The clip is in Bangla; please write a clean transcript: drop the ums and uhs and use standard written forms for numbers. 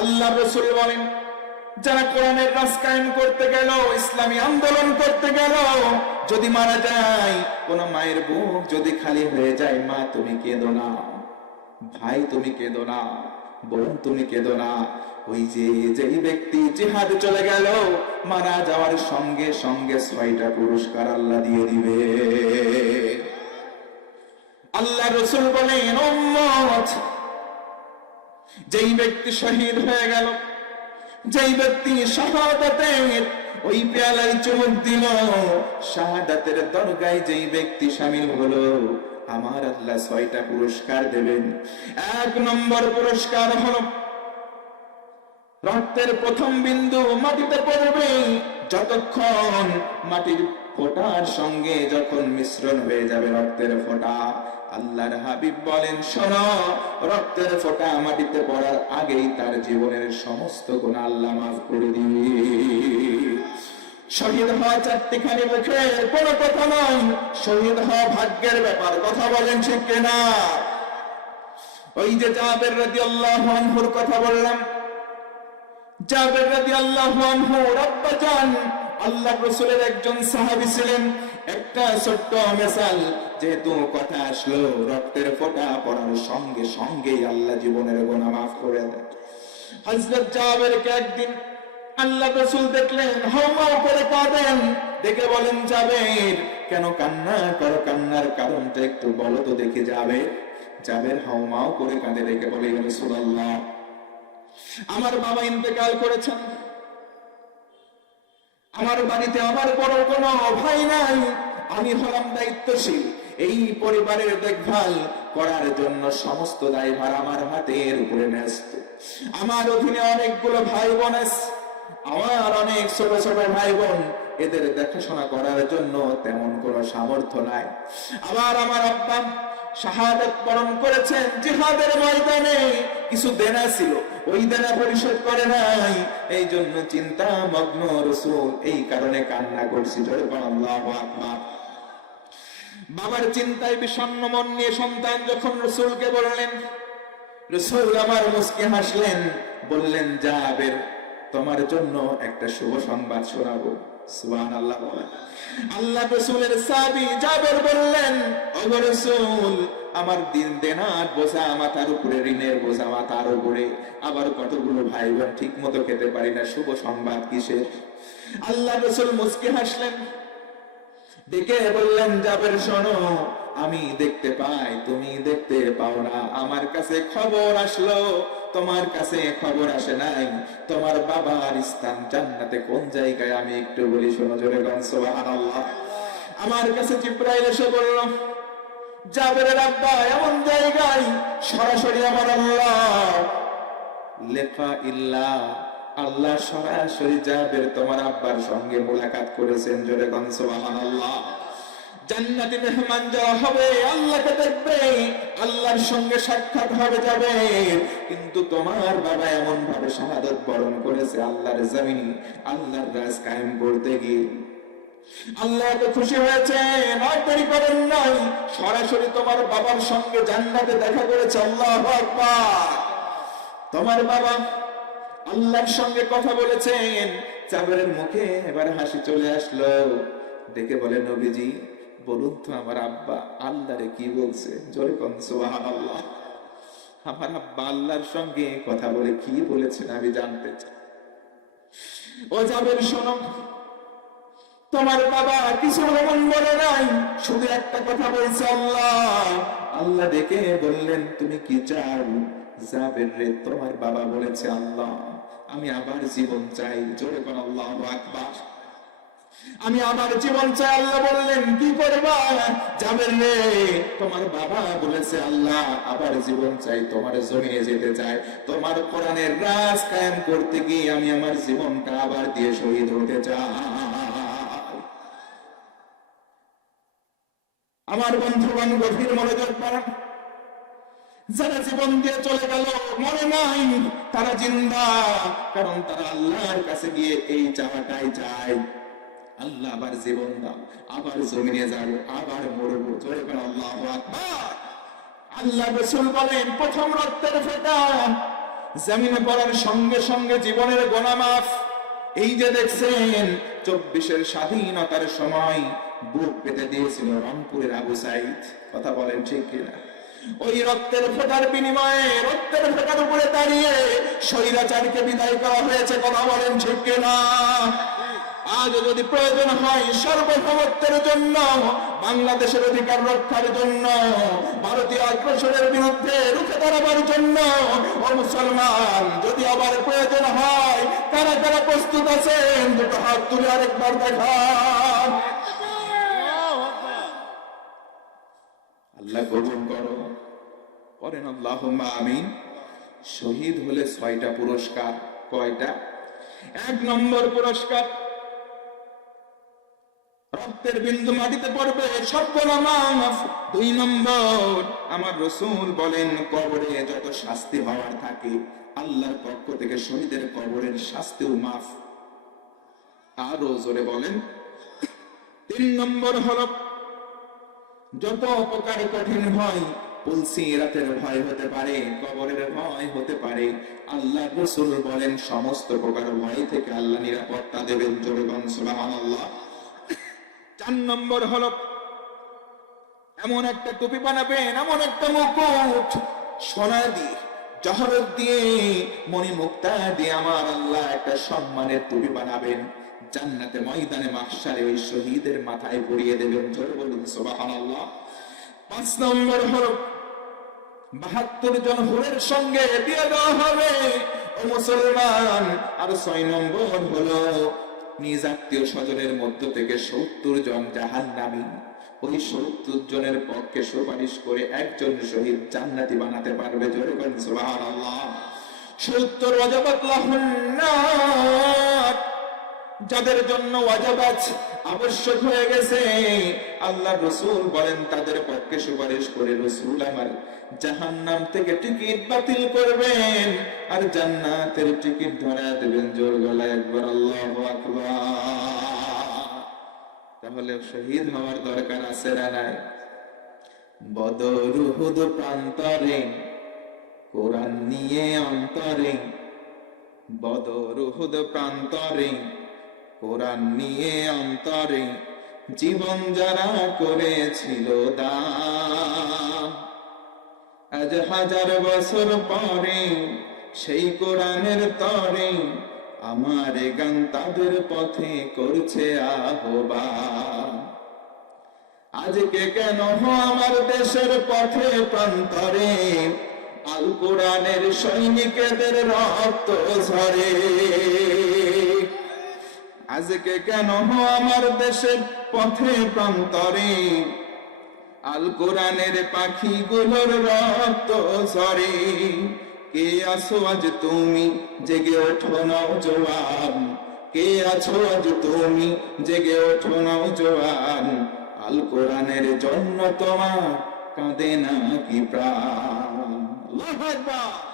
আল্লাহ রাসূল বলেন, যারা কোরআনের রাজ কায়েম করতে গেল, ইসলামী আন্দোলন করতে গেল, যদি মারা যায়, কোন মায়ের বুক যদি খালি হয়ে যায়, মা তুমি কেঁদো না, ভাই তুমি কেঁদো না, বোন তুমি কেঁদো না। ওই যেই ব্যক্তি জিহাদে চলে গেল, মারা যাওয়ার সঙ্গে সঙ্গে 6টা পুরস্কার আল্লাহ দিয়ে দিবে। আল্লাহ রাসূল বলেন, উম্মত, যেই ব্যক্তি শহীদ হয়ে গেল, যেই ব্যক্তি শাহাদাতের ওই পেয়ালায় চুমুক দিল, শাহাদাতের দরগায় যেই ব্যক্তি শামিল হলো, আমার আল্লাহ 6টা পুরস্কার দেবেন। 1 নম্বর পুরস্কার হলো রক্তের প্রথম বিন্দু মাটিতে পড়বে, যতক্ষণ মাটির ফোঁটার সঙ্গে যখন মিশ্রণ হয়ে যাবে রক্তের ফোঁটা, আল্লাহর হাবিব বলেন, শোনো, রক্তের ফোঁটা মাটিতে পড়ার আগেই তার জীবনের সমস্ত গুনাহ আল্লাহ মাফ করে দিবে। শহীদ হওয়া 4টিখানি মুখের কোনো কথা নয়, শহীদ হওয়া ভাগ্যের ব্যাপার। কথা বলেন ঠিক কিনা? ওই যে জাবের রাদিয়াল্লাহু আনহুর কথা বললাম, জাবের রাদিয়াল্লাহু আনহু রাব্বাজান আল্লাহর রাসূলের একজন সাহাবী ছিলেন। একটা ছোট্ট মিসাল, যেহেতু কথা আসলো, রক্তের ফোঁটা পড়ার সঙ্গে সঙ্গেই আল্লাহ জীবনের গুনাহ মাফ করে দেন। হযরত জাবেরকে একদিন আল্লাহর রাসূল দেখলেন হাউমাউ করে কাঁদেন। দেখে বলেন, জাবের, কেন কান্না করো? কান্নার কারণটা একটু বলো তো দেখে। জাবের হাউমাউ করে কাঁদে। দেখে বলে, ইয়া রাসূলুল্লাহ, আমার বাবা ইন্তেকাল করেছেন, আমার বাড়িতে আমার বড় কোনো ভাই নাই, আমি হলাম দায়িত্বশীল, এই পরিবারের দেখভাল করার জন্য সমস্ত দায়ভার আমার হাতের উপরে ন্যস্ত। আমার অধীনে অনেকগুলো ভাই বোন আছে, আমার অনেক ছোট ছোট ভাই বোন, এদের দেখাশোনা করার জন্য তেমন কোনো সামর্থ্য নাই। আবার আমার আব্বা শাহাদাত বরণ করেছেন জিহাদের ময়দানে, কিছু দেনা ছিল, ওই দেনা পরিশোধ করে নাই, এই জন্য চিন্তা মগ্ন রাসূল, এই কারণে কান্না করছি। জোরে বলেন আল্লাহু আকবার। বাবার চিন্তায় বিষণ্ণ মন নিয়ে সন্তান যখন রাসূলকে বললেন, রাসূল আমার মুস্কি হাসলেন, বললেন, জাবের, তোমার জন্য একটা শুভ সংবাদ শোনাবো। সুবহানাল্লাহ। আল্লাহ রাসূলের সাহাবী জাবের বললেন, ওগো রাসূল, আমার দিন দেনার বোঝা মাথার উপরে, ঋণের বোঝা মাথার উপরে, আবার কতগুলো ভাই বোন ঠিক মতো খেতে পারি না, শুভ সংবাদ কিসের? আল্লাহ রাসূল মুস্কি হাসলেন, ডেকে বললেন, জাবের শোনো, আমি দেখতে পাই, তুমি দেখতে পাও না। আমার কাছে খবর আসলো, তোমার কাছে খবর আসে নাই। তোমার বাবার স্থান জান্নাতে কোন জায়গায় আমি একটু বলি, শোনো। জোরে বলেন সুবহানাল্লাহ। আমার কাছে জিবরাইল এসে বলল, জাবেরের আব্বা এমন জায়গায়, সরাসরি আমার আল্লাহ লেখা ইল্লাহ, আল্লাহ সরাসরি জাবের তোমার আব্বার সঙ্গে মুলাকাত করেছেন। জোরে বলেন সুবহানাল্লাহ। জান্নাতি মেহমান যারা হবে, আল্লাহকে দেখবে, আল্লাহর সঙ্গে সাক্ষাৎ হবে যাবে। কিন্তু তোমার বাবা এমন ভাবে শাহাদাত বরণ করেছে আল্লাহর জমিনে, আল্লাহর রাজ কায়েম করতে গিয়ে আল্লাহ এত খুশি হয়েছে, নয় দেরি করেন নাই, সরাসরি তোমার বাবার সঙ্গে জান্নাতে দেখা করেছে। আল্লাহু আকবার। তোমার বাবা আল্লাহর সঙ্গে কথা বলেছেন। জাবেরের মুখে এবার হাসি চলে আসলো, ডেকে বলে, নবীজি, বলুন তো আমার আব্বা আল্লাহরে কি বলছে? জোরে বলেন সুবহানাল্লাহ। আমার আব্বা আল্লাহর সঙ্গে কথা বলে কি বলেছেন আমি জানতে চাই। ও জাবের শোনো, তোমার বাবা কিছু এমন বলে নাই, শুধু একটা কথা বলছে, আল্লাহ। আল্লাহ ডেকে বললেন, তুমি কি চাও? জাবের রে, তোমার বাবা বলেছে, আল্লাহ, আমি আবার জীবন চাই। জোরে বলেন আল্লাহু আকবার। আমি আমার জীবন চাই। আল্লাহ বললেন, কি করবা? জাবের রে, তোমার বাবা বলেছে, আল্লাহ আবার জীবন চাই, তোমার জমিয়ে যেতে চাই, তোমার কোরআনের রাজ কায়েম করতে গিয়ে আমি আমার জীবনটা আবার দিয়ে শহীদ হতে চাই। আমার বন্ধুগণ, গভীর মনোযোগ করেন। যারা জীবন দিয়ে চলে গেল, মনে নাই তারা জিন্দা, কারণ তারা আল্লাহর কাছে গিয়ে এই চাওয়াটাই চায়, আল্লাহ আবার জীবন দাও, আবার জমিনে যাবো, আবার মরবো। জোরে বলেন আল্লাহু আকবার। আল্লাহ রাসূল বলেন, প্রথম রক্তের ফোঁটা জমিনে পড়ার সঙ্গে সঙ্গে জীবনের গুনাহ মাফ। এই যে দেখছেন 24-এর স্বাধীনতার সময় বুক পেতে দিয়েছিল রংপুরের আবু সাইদ, কথা বলেন ঠিক কিনা? ওই রক্তের ফোঁটার বিনিময়ে, রক্তের ফোঁটার উপরে দাঁড়িয়ে স্বৈরাচারকে বিদায় করা হয়েছে, কথা বলেন ঠিক কিনা? আজ যদি প্রয়োজন হয় সার্বভৌমত্বের জন্য, বাংলাদেশের অধিকার রক্ষার জন্য, ভারতীয় আগ্রাসনের বিরুদ্ধে রুখে দাঁড়াবার জন্য, ও মুসলমান, যদি আবার প্রয়োজন হয়, কারা কারা প্রস্তুত আছেন দুটো হাত তুলে আরেকবার দেখান। আল্লাহ কবুল করো, করেন আল্লাহুম্মা আমিন। শহীদ হলে 6টা পুরস্কার। কয়টা? 1 নম্বর পুরস্কার, রক্তের বিন্দু মাটিতে পড়বে, সব গুনাহ মাফ। 2 নম্বর, আমার রাসূল বলেন কবরে যত শাস্তি হওয়ার থাকে আল্লাহর পক্ষ থেকে শহীদের কবরের শাস্তিও মাফ। আরো জোরে বলেন। 3 নম্বর হলো যত অপকার কঠিন হয়, পুলসিরাতের ভয় হতে পারে, কবরের ভয় হতে পারে, আল্লাহর রাসূল বলেন সমস্ত প্রকার ভয় থেকে আল্লাহ নিরাপত্তা দেবেন। জোরে বলেন সুবহানাল্লাহ। 4 নম্বর হলো এমন একটা টুপি বানাবেন, এমন একটা মুকুট, সোনা দিয়ে, জহরত দিয়ে, মণি মুক্তা দিয়ে আমার আল্লাহ একটা সম্মানের টুপি বানাবেন, জান্নাতে ময়দানে মাহশারে ওই শহীদের মাথায় পরিয়ে দেবেন। জোরে বলুন সুবহানাল্লাহ। 5 নম্বর হলো 72 জন হুরের সঙ্গে বিয়ে দেওয়া হবে, ও মুসলমান। আর 6 নম্বর হলো নিজ আত্মীয় স্বজনের মধ্য থেকে 70 জন জাহান্নামী, ওই 70 জনের পক্ষে সুপারিশ করে একজন শহীদ জান্নাতি বানাতে পারবে। জোরে বলেন সুবহানাল্লাহ। 70 ওয়াজাবাত লাহুন্নার, যাদের জন্য ওয়াজিবাত আবশ্যক হয়ে গেছে, আল্লাহর রাসূল বলেন তাদের পক্ষে সুপারিশ করে রাসূল আমার জাহান্নাম থেকে টিকিট বাতিল করবেন আর জান্নাতের টিকিট ধরা দেবেন। জোর গলায় একবার আল্লাহু আকবার। তাহলে শহীদ হওয়ার দরকার আছে না নাই? বদর উহুদ প্রান্তরে, কোরআন নিয়ে অন্তরে, বদর উহুদ প্রান্তরে, কোরআন নিয়ে অন্তরে, জীবন যারা করেছিল দান, আজ 1000 বছর পরে সেই কোরআনের তরে আমার গান তাদের পথে করছে আহ্বান। আজকে কেন আমার দেশের পথে প্রান্তরে আল কোরআনের সৈনিকদের রক্ত ঝরে? আজকে কেন আমার দেশের পথে প্রান্তরে আল কোরআনের পাখিগুলোর রক্ত ঝরে? কে আছো আজ তুমি জেগে ওঠো নওজোয়ান, কে আছো আজ তুমি জেগে ওঠো নওজোয়ান, আল কোরআনের জন্য তোমার কাঁদে না কি প্রাণ? আল্লাহু আকবার।